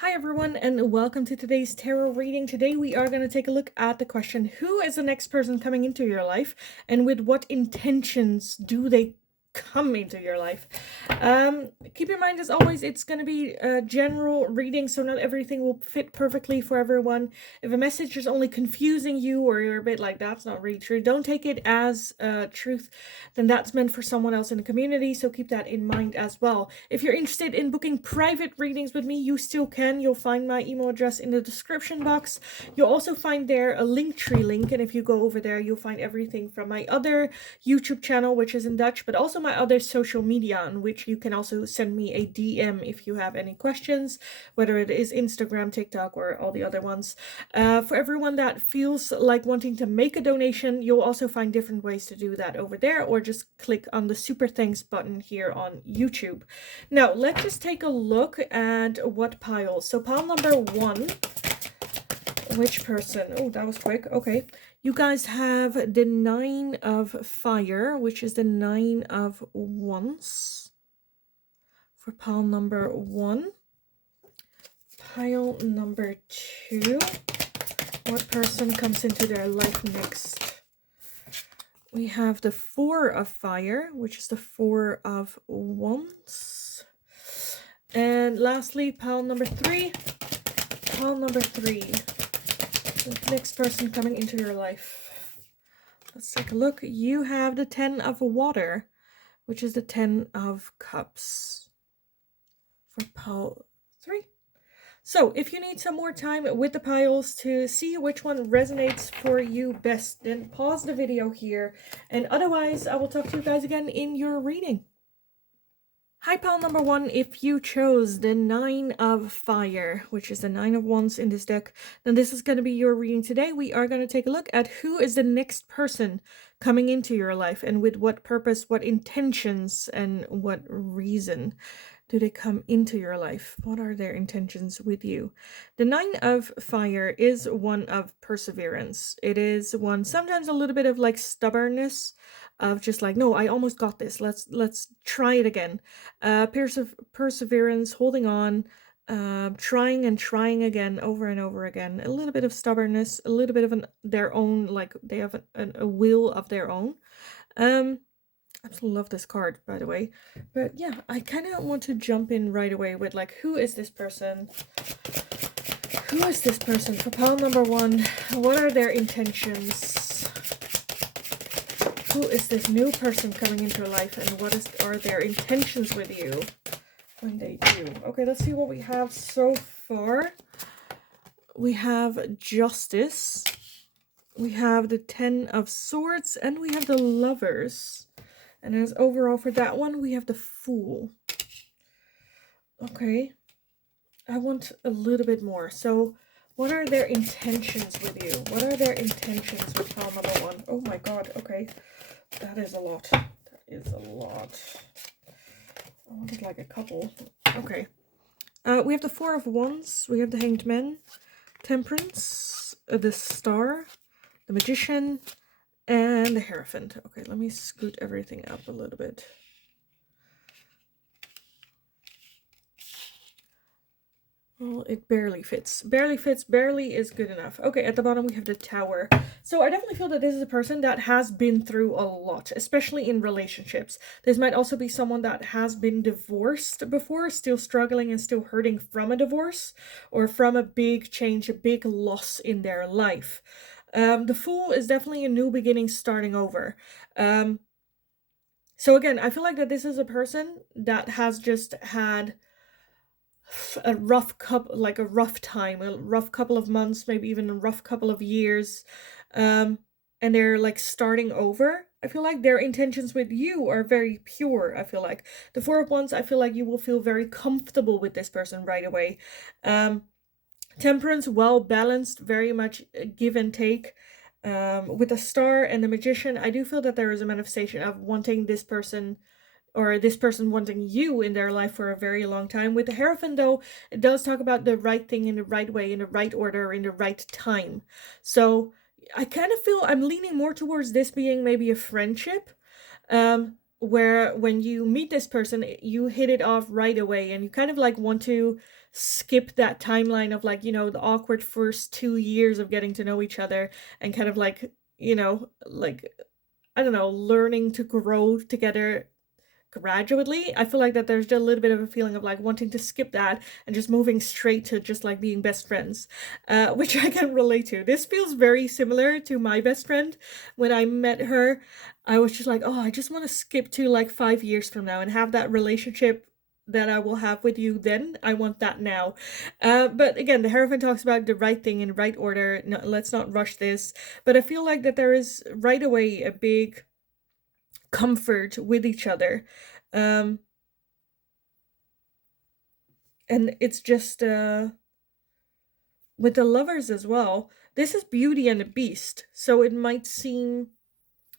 Hi everyone, and welcome to today's tarot reading. Today we are going to take a look at the question, who is the next person coming into your life, and with what intentions do they come into your life? Keep in mind, as always, it's going to be a general reading, so not everything will fit perfectly for everyone. If a message is only confusing you, or you're a bit like, that's not really true, don't take it as truth, then that's meant for someone else in the community, so keep that in mind as well. If you're interested in booking private readings with me, you still can. You'll find my email address in the description box. You'll also find there a Linktree link, and if you go over there, you'll find everything from my other YouTube channel, which is in Dutch, but also my other social media, on which you can also send me a DM if you have any questions, whether it is Instagram, TikTok, or all the other ones. For everyone that feels like wanting to make a donation, you'll also find different ways to do that over there, or just click on the super thanks button here on YouTube. Now, let's just take a look at what piles. So pile number 1, which person? Oh, that was quick. Okay. You guys have the 9 of Fire, which is the 9 of Wands for pile number 1. Pile number 2. What person comes into their life next? We have the 4 of Fire, which is the 4 of Wands. And lastly, pile number 3. Pile number 3. The next person coming into your life. Let's take a look. You have the 10 of Water, which is the 10 of Cups for pile 3. So if you need some more time with the piles to see which one resonates for you best, then pause the video here, and otherwise I will talk to you guys again in your reading. Hi, pile number 1, if you chose the 9 of Fire, which is the 9 of Wands in this deck, then this is going to be your reading today. We are going to take a look at who is the next person coming into your life, and with what purpose, what intentions, and what reason do they come into your life? What are their intentions with you? The 9 of Fire is one of perseverance. It is one, sometimes a little bit of like stubbornness, of just like, no, I almost got this. Let's try it again. Perseverance, holding on, trying and trying again, over and over again. A little bit of stubbornness, a little bit of their own, like they have a will of their own. I absolutely love this card, by the way. But yeah, I kind of want to jump in right away with like, who is this person? Who is this person for pile number 1? What are their intentions? Who is this new person coming into your life, and what are their intentions with you when they do? Okay, let's see what we have so far. We have Justice. We have the 10 of Swords, and we have the Lovers. And as overall for that one, we have the Fool. Okay. I want a little bit more. So, what are their intentions with you? What are their intentions with pile number 1? Oh my god, okay. That is a lot. That is a lot. I wanted like a couple. Okay. We have the 4 of Wands. We have the Hanged Man, Temperance, the Star, the Magician, and the Hierophant. Okay, let me scoot everything up a little bit. Well, it barely fits. Barely fits. Barely is good enough. Okay, at the bottom we have the Tower. So I definitely feel that this is a person that has been through a lot, especially in relationships. This might also be someone that has been divorced before, still struggling and still hurting from a divorce, or from a big change, a big loss in their life. The Fool is definitely a new beginning, starting over. So again, I feel like that this is a person that has just had a rough time, a rough couple of months, maybe even a rough couple of years, and they're like starting over. I feel like their intentions with you are very pure. I feel like the 4 of Wands, I feel like you will feel very comfortable with this person right away. Temperance, well balanced, very much give and take. With the Star and the Magician, I do feel that there is a manifestation of wanting this person, or this person wanting you in their life for a very long time. With the Hierophant, though, it does talk about the right thing in the right way, in the right order, in the right time. So I kind of feel I'm leaning more towards this being maybe a friendship, where when you meet this person, you hit it off right away, and you kind of like want to skip that timeline of like, the awkward first 2 years of getting to know each other, and kind of like, like, I don't know, learning to grow together gradually. I feel like that there's just a little bit of a feeling of like wanting to skip that and just moving straight to just like being best friends, which I can relate to. This feels very similar to my best friend. When I met her, I was just like, oh, I just want to skip to like 5 years from now and have that relationship that I will have with you then. I want that now. But again, the Hierophant talks about the right thing in right order. No, let's not rush this. But I feel like that there is right away a big comfort with each other. Um, and it's just with the lovers as well. This is Beauty and the Beast, so it might seem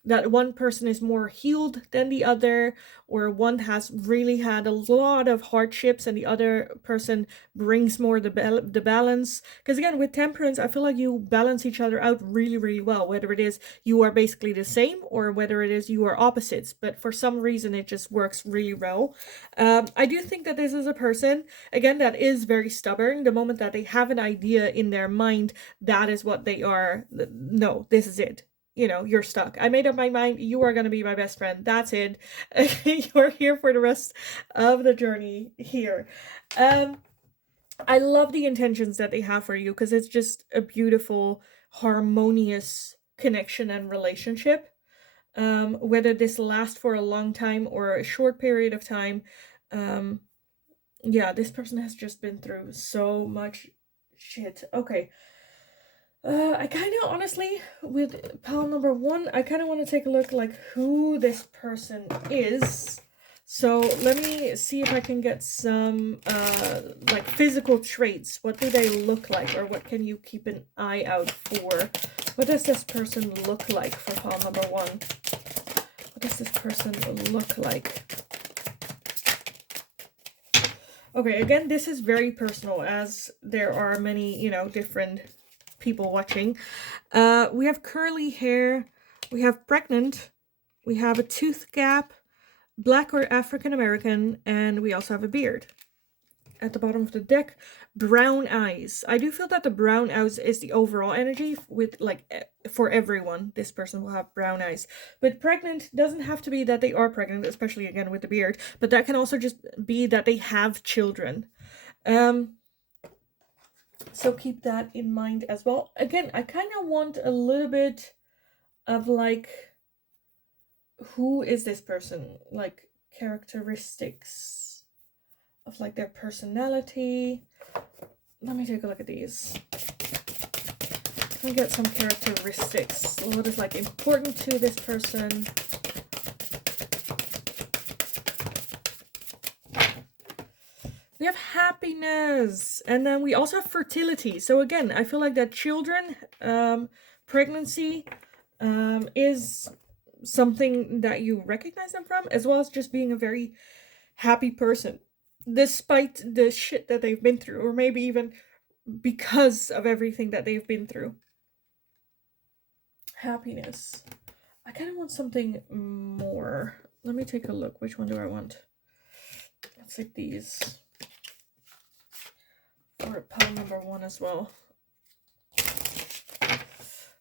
that one person is more healed than the other, or one has really had a lot of hardships and the other person brings more the balance. Because again, with temperance, I feel like you balance each other out really, really well, whether it is you are basically the same or whether it is you are opposites, but for some reason it just works really well. I do think that this is a person, again, that is very stubborn. The moment that they have an idea in their mind, that is what they are. No, this is it. You're stuck. I made up my mind. You are going to be my best friend. That's it. You're here for the rest of the journey here. I love the intentions that they have for you, because it's just a beautiful, harmonious connection and relationship. Whether this lasts for a long time or a short period of time, yeah, this person has just been through so much shit. Okay. I kind of honestly, with pile number 1, I kind of want to take a look like who this person is. So let me see if I can get some like physical traits. What do they look like, or what can you keep an eye out for? What does this person look like for pile number 1? What does this person look like? Okay, again, this is very personal, as there are many, different people watching. We have curly hair, we have pregnant, we have a tooth gap, Black or African American, and we also have a beard. At the bottom of the deck, brown eyes. I do feel that the brown eyes is the overall energy with like for everyone. This person will have brown eyes. But pregnant doesn't have to be that they are pregnant, especially again with the beard, but that can also just be that they have children. So keep that in mind as well. Again, I kind of want a little bit of like, who is this person? Like characteristics of like their personality. Let me take a look at these. Can we get some characteristics? What is like important to this person? We have happiness, and then we also have fertility. So again, I feel like that children, pregnancy, is something that you recognize them from, as well as just being a very happy person, despite the shit that they've been through, or maybe even because of everything that they've been through. Happiness. I kind of want something more. Let me take a look. Which one do I want? Let's take these. For pile number 1 as well.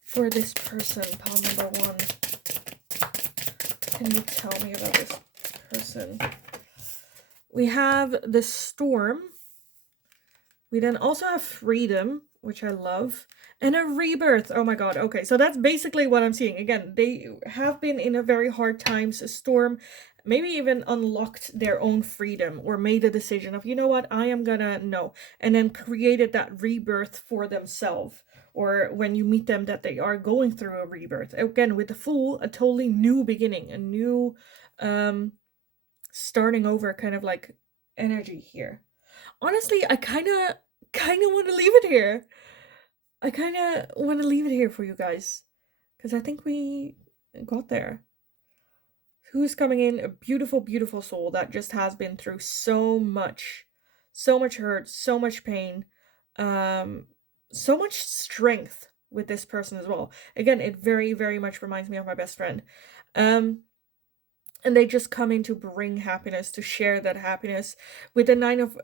For this person, pile number 1. Can you tell me about this person? We have the Storm. We then also have Freedom, which I love, and a Rebirth. Oh my god, okay, so that's basically what I'm seeing. Again, they have been in a very hard times. A Storm maybe even unlocked their own freedom, or made a decision of, you know what, I am gonna no, and then created that rebirth for themselves. Or when you meet them, that they are going through a rebirth. Again, with the Fool, a totally new beginning, a new starting over kind of like energy here. Honestly, I kind of want to leave it here. I kind of want to leave it here for you guys, because I think we got there. Who's coming in? A beautiful, beautiful soul that just has been through so much hurt, so much pain, so much strength with this person as well. Again, it very, very much reminds me of my best friend. And and they just come in to bring happiness, to share that happiness. With the Nine of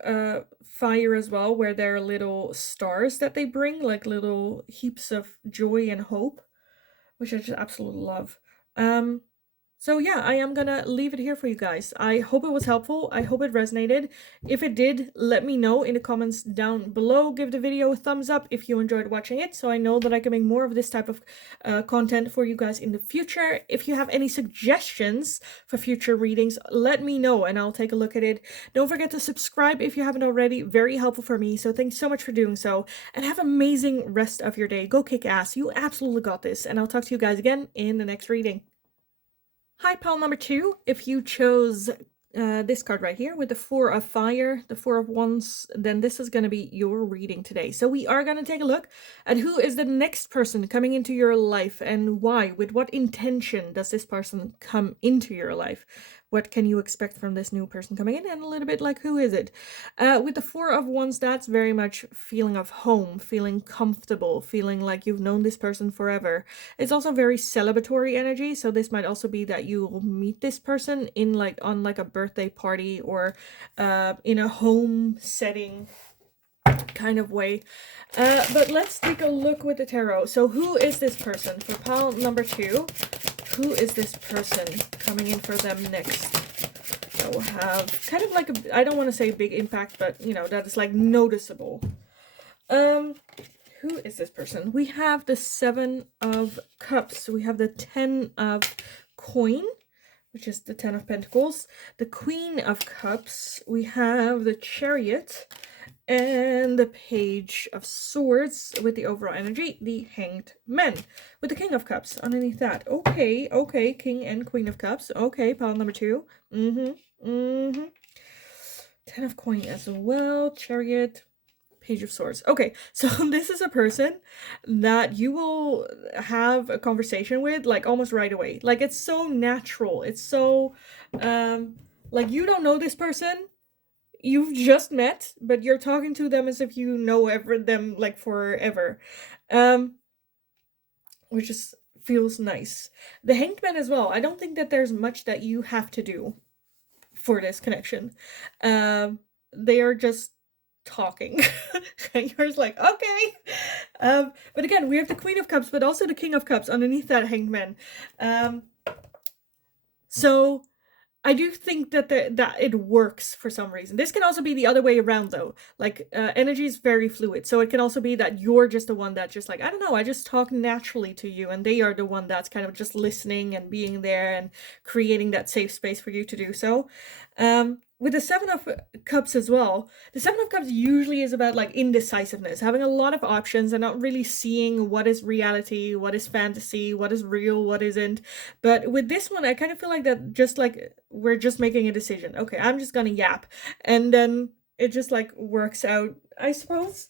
Fire as well, where there are little stars that they bring, like little heaps of joy and hope, which I just absolutely love. Um, so yeah, I am gonna leave it here for you guys. I hope it was helpful. I hope it resonated. If it did, let me know in the comments down below. Give the video a thumbs up if you enjoyed watching it, so I know that I can make more of this type of content for you guys in the future. If you have any suggestions for future readings, let me know and I'll take a look at it. Don't forget to subscribe if you haven't already. Very helpful for me, so thanks so much for doing so. And have an amazing rest of your day. Go kick ass. You absolutely got this. And I'll talk to you guys again in the next reading. Hi, pile number 2. If you chose this card right here with the Four of Fire, the Four of Wands, then this is going to be your reading today. So we are going to take a look at who is the next person coming into your life and why. With what intention does this person come into your life? What can you expect from this new person coming in? And a little bit like, who is it? With the Four of Wands, that's very much feeling of home, feeling comfortable, feeling like you've known this person forever. It's also very celebratory energy, so this might also be that you will meet this person in on a birthday party or in a home setting kind of way. But let's take a look with the tarot. So who is this person? For pile number 2, who is this person coming in for them next? That will have kind of like a, I don't want to say big impact, but you know, that is like noticeable. Who is this person? We have the Seven of Cups. We have the Ten of Coin, which is the Ten of Pentacles. The Queen of Cups. We have the Chariot. And the Page of Swords with the overall energy. The Hanged Man with the King of Cups underneath that. Okay, okay. King and Queen of Cups. Okay, pile number 2. Ten of Coin as well. Chariot. Page of Swords. Okay, so this is a person that you will have a conversation with like almost right away. Like it's so natural. It's so like you don't know this person. You've just met, but you're talking to them as if you know them like forever. Which just feels nice. The Hanged Man as well. I don't think that there's much that you have to do for this connection. They are just talking. And you're just like, okay. But again, we have the Queen of Cups, but also the King of Cups underneath that Hanged Man. So I do think that that it works for some reason. This can also be the other way around though. Like energy is very fluid. So it can also be that you're just the one that just like, I don't know, I just talk naturally to you and they are the one that's kind of just listening and being there and creating that safe space for you to do so. With the Seven of Cups as well, the Seven of Cups usually is about like indecisiveness, having a lot of options and not really seeing what is reality, what is fantasy, what is real, what isn't. But with this one, I kind of feel like that just like we're just making a decision. Okay, I'm just gonna yap. And then it just like works out, I suppose.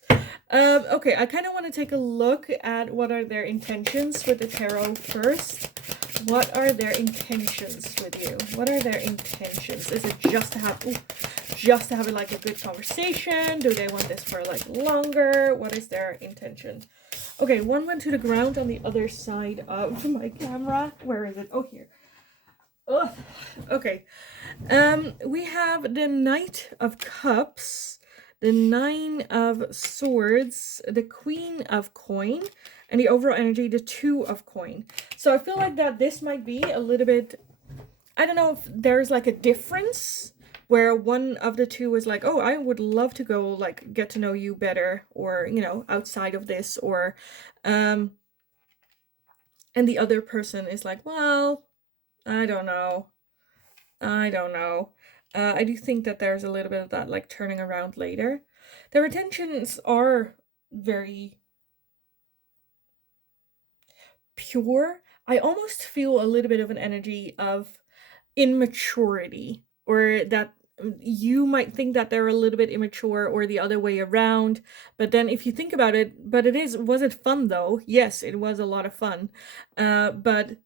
Okay, I kind of want to take a look at what are their intentions with the tarot first. What are their intentions with you? What are their intentions? Is it just to have like a good conversation? Do they want this for like longer? What is their intention? Okay, one went to the ground on the other side of my camera. Where is it? Oh, here. Ugh. Okay. We have the Knight of Cups, the Nine of Swords, the Queen of Coin, and the overall energy, the Two of Coin. So I feel like that this might be a little bit, I don't know if there's like a difference where one of the two is like, oh, I would love to go like get to know you better, or, you know, outside of this, or, and the other person is like, well, I don't know. I do think that there's a little bit of that like turning around later. Their intentions are very pure. I almost feel a little bit of an energy of immaturity, or that you might think that they're a little bit immature or the other way around. But then if you think about it, but was it fun though? Yes, it was a lot of fun. But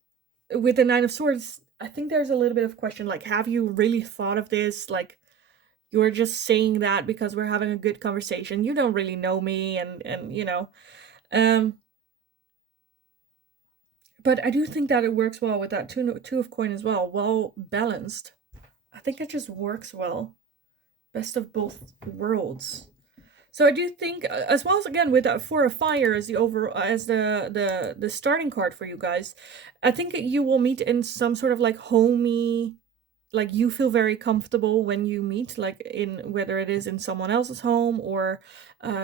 with the Nine of Swords, I think there's a little bit of question, like, have you really thought of this? Like, you're just saying that because we're having a good conversation. You don't really know me, and you know. But I do think that it works well with that two of coin as well. Well balanced. I think it just works well. Best of both worlds. So I do think, as well as again with that four of fire as the starting card for you guys, I think you will meet in some sort of like homey, like you feel very comfortable when you meet, like in whether it is in someone else's home or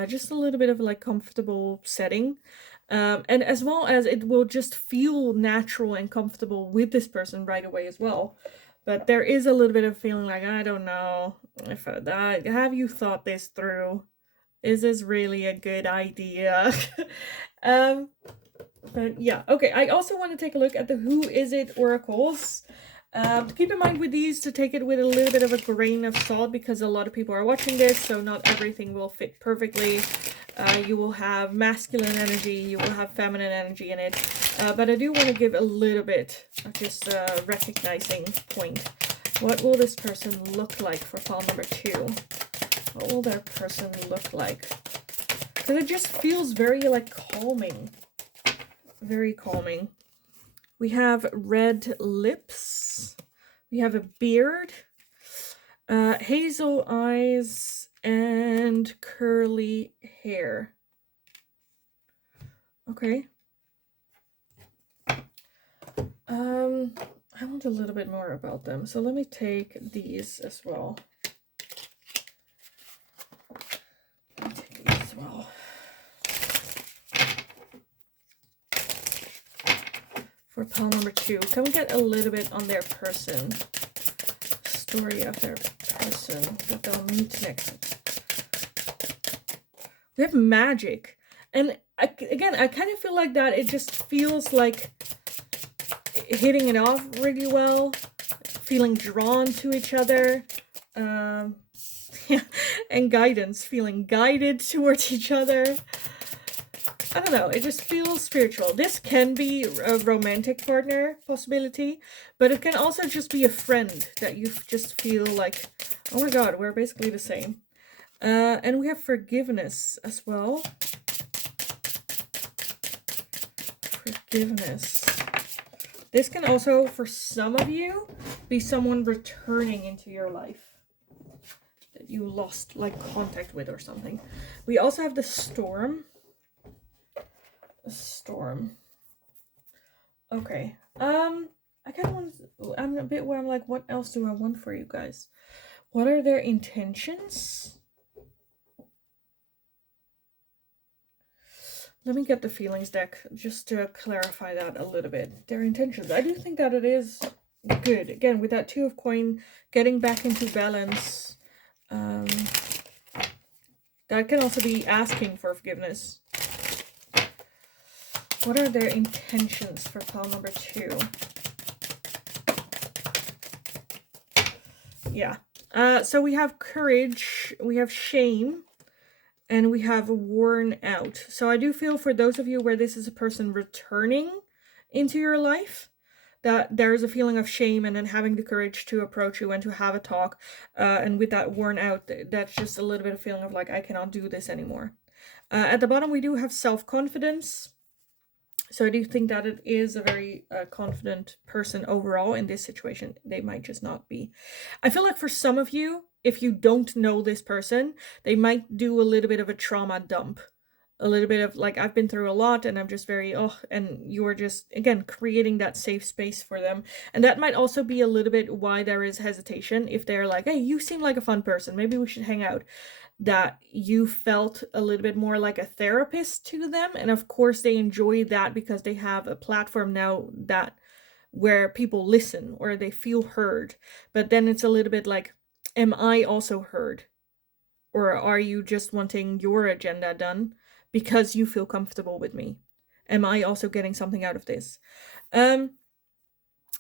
just a little bit of like comfortable setting. And as well as it will just feel natural and comfortable with this person right away as well. But there is a little bit of feeling like, I don't know if have you thought this through? Is this really a good idea? um, but yeah, okay. I also want to take a look at the Who Is It oracles. Keep in mind with these to take it with a little bit of a grain of salt because a lot of people are watching this, so not everything will fit perfectly. You will have masculine energy, you will have feminine energy in it, but I do want to give a little bit of just recognizing point. What will this person look like for pile number 2? What will their person look like? Because it just feels very like calming. Very calming. We have red lips. We have a beard. Hazel eyes and curly hair. Okay. I want a little bit more about them. So let me take these as well. For pile number 2, can we get a little bit on their person? Story of their person that they'll meet next. We have magic. And again, I kind of feel like that it just feels like hitting it off really well, feeling drawn to each other, and guidance, feeling guided towards each other. I don't know, it just feels spiritual. This can be a romantic partner possibility, but it can also just be a friend that you just feel like, oh my god, we're basically the same. And we have forgiveness as well. Forgiveness. This can also, for some of you, be someone returning into your life that you lost like contact with or something. We also have the storm. Storm. Okay. I kind of want to, I'm a bit where I'm like, what else do I want for you guys? What are their intentions? Let me get the feelings deck just to clarify that a little bit. Their intentions. I do think that it is good. Again, with that 2 of coin, getting back into balance. That can also be asking for forgiveness. What are their intentions for pile number 2? Yeah. So we have courage, we have shame, and we have worn out. So I do feel for those of you where this is a person returning into your life, that there is a feeling of shame and then having the courage to approach you and to have a talk. And with that worn out, that's just a little bit of feeling of like, I cannot do this anymore. At the bottom, we do have self-confidence. So I do think that it is a very confident person overall in this situation. They might just not be. I feel like for some of you, if you don't know this person, they might do a little bit of a trauma dump. A little bit of like, I've been through a lot and I'm just very, and you're just, again, creating that safe space for them. And that might also be a little bit why there is hesitation. If they're like, hey, you seem like a fun person, maybe we should hang out. That you felt a little bit more like a therapist to them. And of course they enjoy that because they have a platform now that where people listen or they feel heard. But then it's a little bit like, am I also heard? Or are you just wanting your agenda done because you feel comfortable with me? Am I also getting something out of this?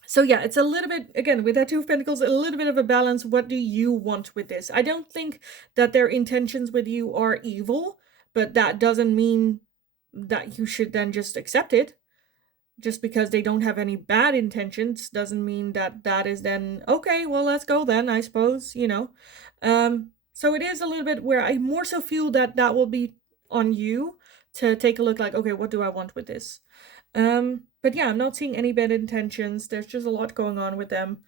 So yeah, it's a little bit, again, with that 2 of Pentacles, a little bit of a balance. What do you want with this? I don't think that their intentions with you are evil, but that doesn't mean that you should then just accept it. Just because they don't have any bad intentions doesn't mean that that is then, okay, well, let's go then, I suppose, you know. So it is a little bit where I more so feel that that will be on you to take a look like, okay, what do I want with this? But yeah, I'm not seeing any bad intentions. There's just a lot going on with them.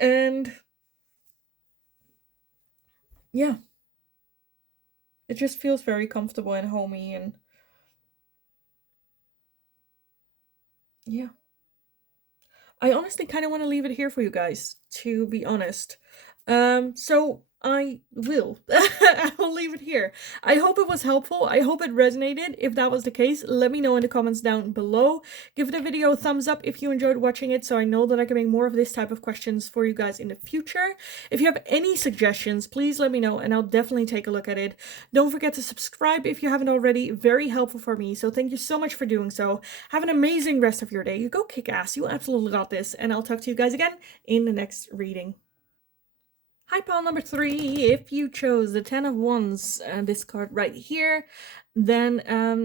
And yeah, it just feels very comfortable and homey, and yeah. I honestly kind of want to leave it here for you guys, to be honest. So I will. I will leave it here. I hope it was helpful. I hope it resonated. If that was the case, let me know in the comments down below. Give the video a thumbs up if you enjoyed watching it, so I know that I can make more of this type of questions for you guys in the future. If you have any suggestions, please let me know and I'll definitely take a look at it. Don't forget to subscribe if you haven't already. Very helpful for me, so thank you so much for doing so. Have an amazing rest of your day. You go kick ass. You absolutely got this. And I'll talk to you guys again in the next reading. Hi, pile number 3. If you chose the 10 of Wands, this card right here, then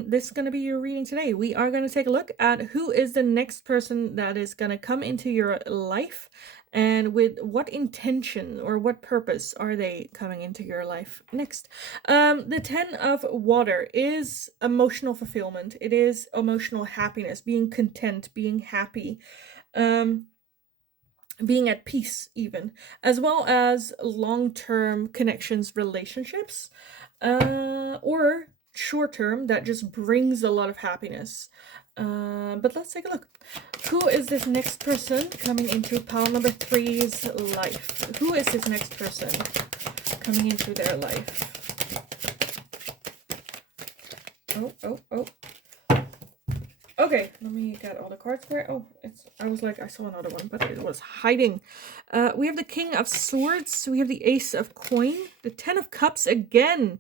this is going to be your reading today. We are going to take a look at who is the next person that is going to come into your life, and with what intention or what purpose are they coming into your life next. The 10 of Water is emotional fulfillment. It is emotional happiness, being content, being happy. Being at peace, even, as well as long-term connections, relationships, or short-term that just brings a lot of happiness. But let's take a look. Who is this next person coming into pile number 3's life? Who is this next person coming into their life? Oh. Okay, let me get all the cards there. Oh, I was like, I saw another one, but it was hiding. We have the King of Swords. We have the Ace of Coin. The 10 of Cups again.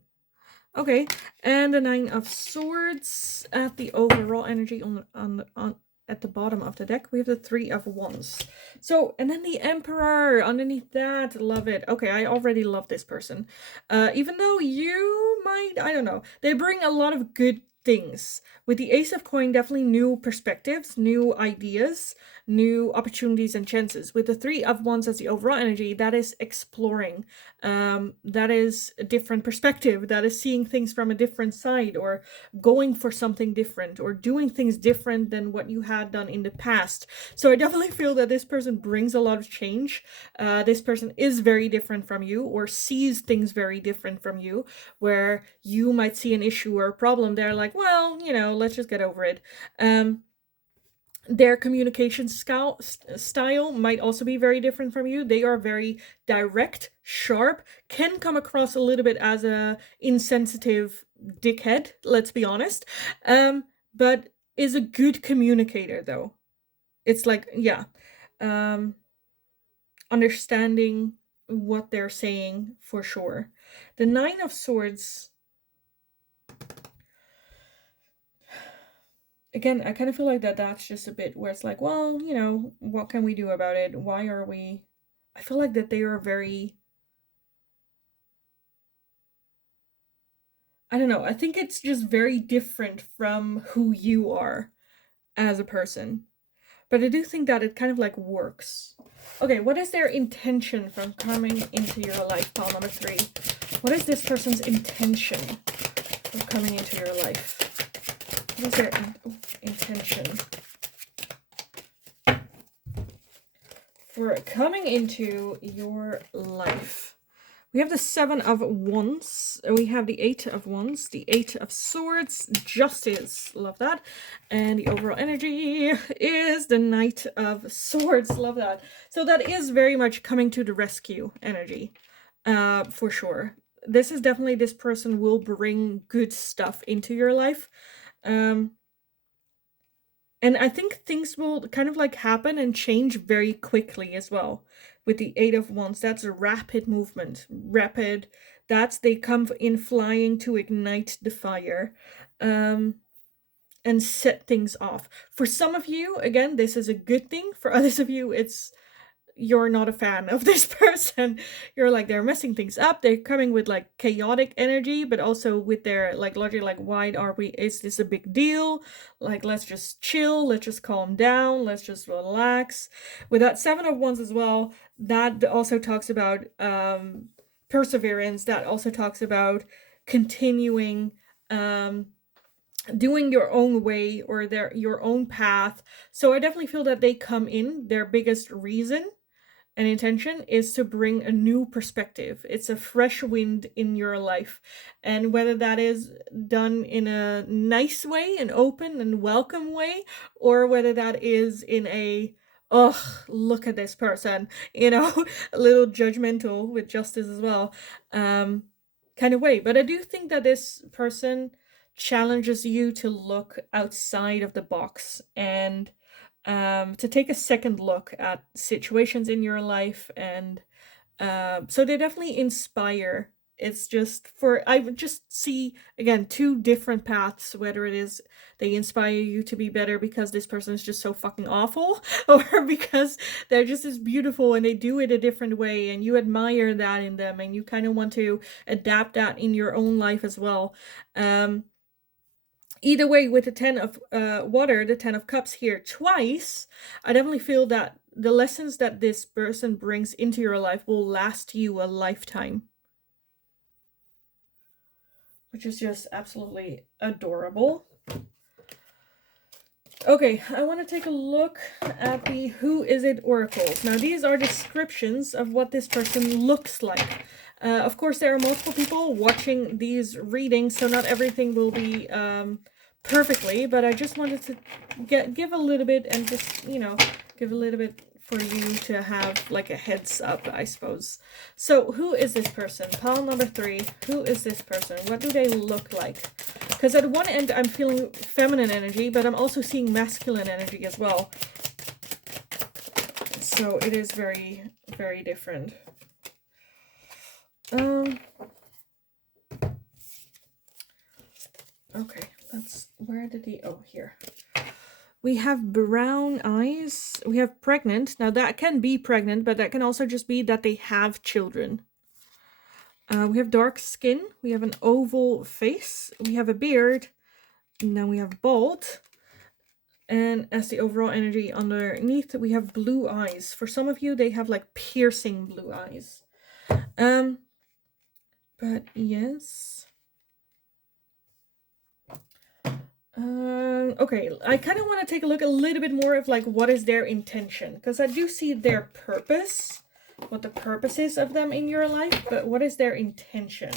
Okay, and the 9 of Swords. At the overall energy on at the bottom of the deck, we have the 3 of Wands. So, and then the Emperor underneath that. Love it. Okay, I already love this person. Even though you might, I don't know, they bring a lot of good things. With the Ace of Coin, definitely new perspectives, new ideas, new opportunities and chances. With the 3 of Wands as the overall energy, that is exploring. That is a different perspective. That is seeing things from a different side, or going for something different, or doing things different than what you had done in the past. So I definitely feel that this person brings a lot of change. This person is very different from you, or sees things very different from you, where you might see an issue or a problem. They're like, well, you know, let's just get over it. Their communication style might also be very different from you. They are very direct, sharp, can come across a little bit as a insensitive dickhead, let's be honest, but is a good communicator, though. It's like, yeah, understanding what they're saying for sure. The 9 of Swords, again, I kind of feel like that's just a bit where it's like, well, you know, what can we do about it? Why are we... I feel like that they are very... I don't know. I think it's just very different from who you are as a person. But I do think that it kind of like works. Okay, what is their intention from coming into your life, pile number 3? What is this person's intention from coming into your life? What is their intention for coming into your life? We have the 7 of Wands. We have the 8 of Wands, the 8 of Swords, Justice. Love that. And the overall energy is the Knight of Swords. Love that. So that is very much coming to the rescue energy, for sure. This is definitely, this person will bring good stuff into your life. And I think things will kind of like happen and change very quickly as well. With the 8 of Wands, that's a rapid movement. Rapid, that's they come in flying to ignite the fire. And set things off. For some of you, again, this is a good thing. For others of you, it's... you're not a fan of this person. You're like, they're messing things up. They're coming with like chaotic energy, but also with their like logic, like, why are we, is this a big deal? Like, let's just chill, let's just calm down, let's just relax. With that 7 of Wands as well, that also talks about perseverance. That also talks about continuing doing your own way or your own path. So I definitely feel that they come in, their biggest reason and intention is to bring a new perspective. It's a fresh wind in your life. And whether that is done in a nice way, an open and welcome way, or whether that is in a, ugh, look at this person, a little judgmental with justice as well, kind of way. But I do think that this person challenges you to look outside of the box and to take a second look at situations in your life. And so they definitely inspire. It's just I would just see again two different paths, whether it is they inspire you to be better because this person is just so fucking awful, or because they're just as beautiful and they do it a different way and you admire that in them and you kind of want to adapt that in your own life as well. Either way, with the 10 of water, the 10 of cups here twice, I definitely feel that the lessons that this person brings into your life will last you a lifetime, which is just absolutely adorable. Okay, I want to take a look at the Who Is It oracles. Now, these are descriptions of what this person looks like. Of course, there are multiple people watching these readings, so not everything will be perfectly, but I just wanted to give a little bit and just, give a little bit for you to have like a heads up, I suppose. So, who is this person? Pile number 3. Who is this person? What do they look like? Because at one end, I'm feeling feminine energy, but I'm also seeing masculine energy as well. So it is very, very different. Okay, where did he, oh, here. We have brown eyes. We have pregnant. Now that can be pregnant, but that can also just be that they have children. We have dark skin. We have an oval face. We have a beard. And then we have bald. And as the overall energy underneath, we have blue eyes. For some of you, they have like piercing blue eyes. But yes. Okay, I kind of want to take a look a little bit more of like what is their intention, because I do see their purpose, what the purpose is of them in your life, but what is their intention?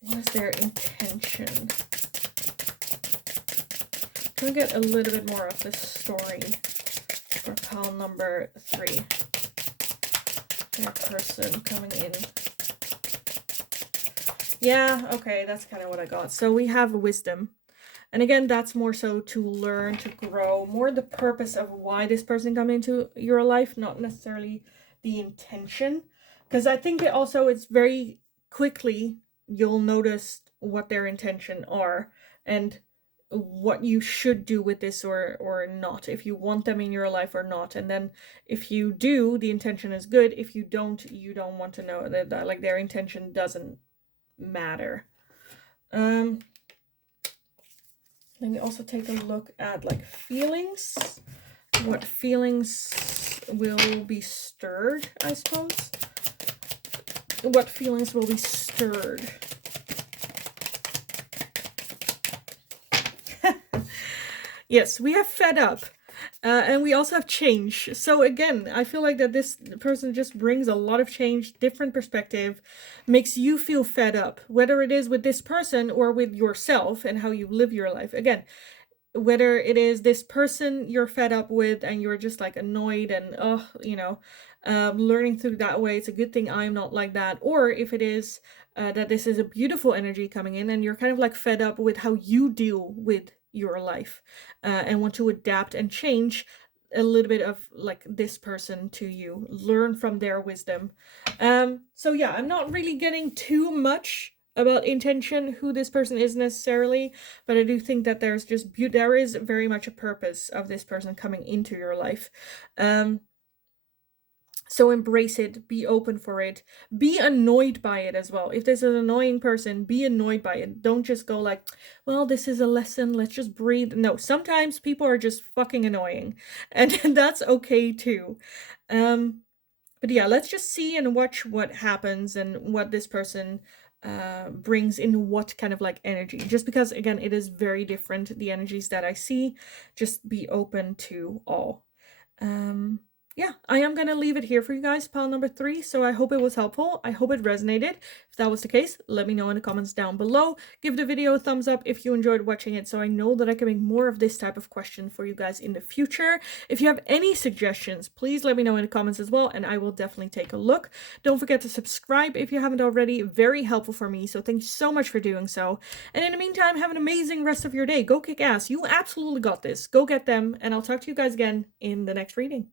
What is their intention? Can we get a little bit more of this story for pile number 3? Their person coming in. Yeah, okay, that's kind of what I got. So we have wisdom. And again, that's more so to learn, to grow, more the purpose of why this person come into your life, not necessarily the intention. Because I think it's very quickly, you'll notice what their intention are and what you should do with this or not, if you want them in your life or not. And then if you do, the intention is good. If you don't, you don't want to know that like their intention doesn't matter. Let me also take a look at like feelings. What feelings will be stirred, I suppose. What feelings will be stirred? Yes, we have fed up. And we also have change. So again, I feel like that this person just brings a lot of change, different perspective, makes you feel fed up, whether it is with this person or with yourself and how you live your life. Again, whether it is this person you're fed up with and you're just like annoyed and learning through that way, it's a good thing I'm not like that. Or if it is that this is a beautiful energy coming in and you're kind of like fed up with how you deal with your life and want to adapt and change a little bit of like this person to you, learn from their wisdom. So yeah, I'm not really getting too much about intention, who this person is necessarily, but I do think that there is very much a purpose of this person coming into your life. So embrace it, be open for it, be annoyed by it as well. If this is an annoying person, be annoyed by it. Don't just go like, well, this is a lesson, let's just breathe. No, sometimes people are just fucking annoying, and that's okay too. But yeah, let's just see and watch what happens and what this person brings in what kind of like energy, just because again it is very different, the energies that I see. Just be open to all. um yeah, I am gonna leave it here for you guys, pile number 3. So I hope it was helpful, I hope it resonated. If that was the case, let me know in the comments down below. Give the video a thumbs up if you enjoyed watching it, so I know that I can make more of this type of question for you guys in the future. If you have any suggestions, please let me know in the comments as well, and I will definitely take a look. Don't forget to subscribe if you haven't already, very helpful for me, so thank you so much for doing so. And in the meantime, have an amazing rest of your day. Go kick ass, you absolutely got this. Go get them, and I'll talk to you guys again in the next reading.